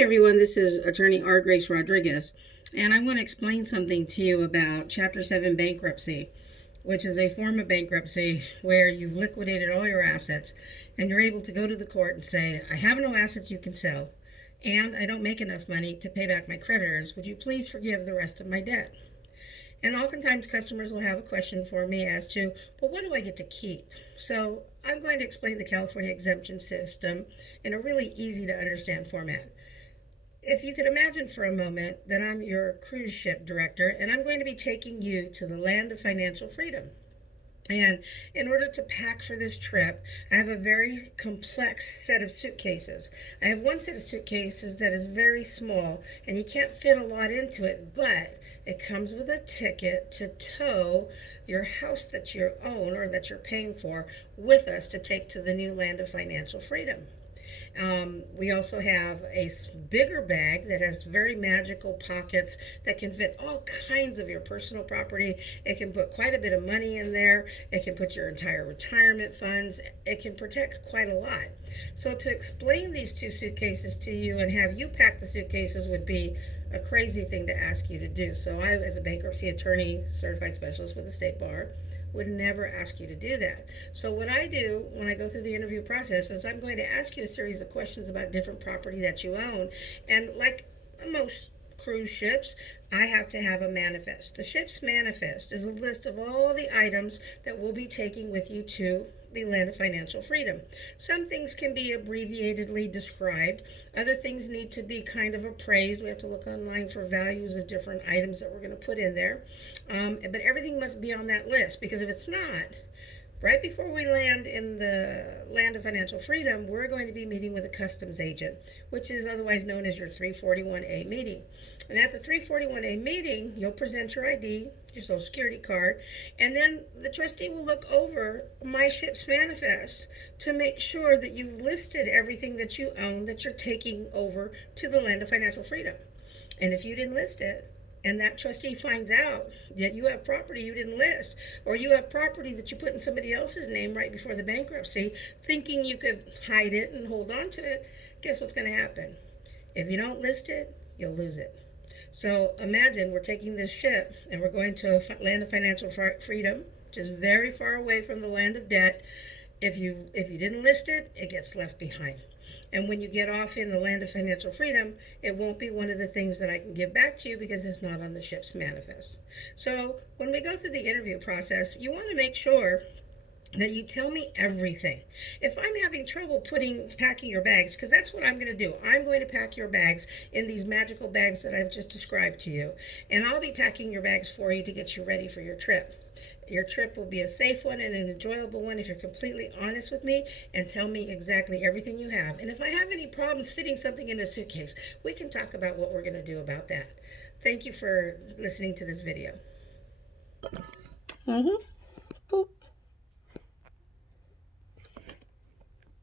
Hi everyone, this is attorney R. Grace Rodriguez, and I want to explain something to you about Chapter 7 bankruptcy, which is a form of bankruptcy where you've liquidated all your assets and you're able to go to the court and say, I have no assets you can sell, and I don't make enough money to pay back my creditors. Would you please forgive the rest of my debt? And oftentimes customers will have a question for me as to, well, what do I get to keep? So I'm going to explain the California exemption system in a really easy to understand format. If you could imagine for a moment that I'm your cruise ship director and I'm going to be taking you to the land of financial freedom. And in order to pack for this trip, I have a very complex set of suitcases. I have one set of suitcases that is very small and you can't fit a lot into it, but it comes with a ticket to tow your house that you own or that you're paying for with us to take to the new land of financial freedom. We also have a bigger bag that has very magical pockets that can fit all kinds of your personal property. It can put quite a bit of money in there. It can put your entire retirement funds. It can protect quite a lot. So to explain these two suitcases to you and have you pack the suitcases would be a crazy thing to ask you to do. So I, as a bankruptcy attorney, certified specialist with the state bar, would never ask you to do that. So what I do when I go through the interview process is I'm going to ask you a series of questions about different property that you own. And like most cruise ships, I have to have a manifest. The ship's manifest is a list of all the items that we'll be taking with you to the land of financial freedom. Some things can be abbreviatedly described. Other things need to be kind of appraised. We have to look online for values of different items that we're going to put in there. But everything must be on that list, because if it's not, right before we land in the land of financial freedom, we're going to be meeting with a customs agent, which is otherwise known as your 341A meeting. And at the 341A meeting, you'll present your ID, your social security card, and then the trustee will look over my ship's manifest to make sure that you've listed everything that you own that you're taking over to the land of financial freedom. And if you didn't list it, and that trustee finds out that you have property you didn't list, or you have property that you put in somebody else's name right before the bankruptcy, thinking you could hide it and hold on to it, guess what's going to happen? If you don't list it, you'll lose it. So imagine we're taking this ship and we're going to a land of financial freedom, which is very far away from the land of debt. If you didn't list it, it gets left behind. And when you get off in the land of financial freedom, it won't be one of the things that I can give back to you because it's not on the ship's manifest. So when we go through the interview process, you want to make sure that you tell me everything. If I'm having trouble packing your bags, because that's what I'm going to do. I'm going to pack your bags in these magical bags that I've just described to you. And I'll be packing your bags for you to get you ready for your trip. Your trip will be a safe one and an enjoyable one if you're completely honest with me and tell me exactly everything you have. And if I have any problems fitting something in a suitcase, we can talk about what we're going to do about that. Thank you for listening to this video.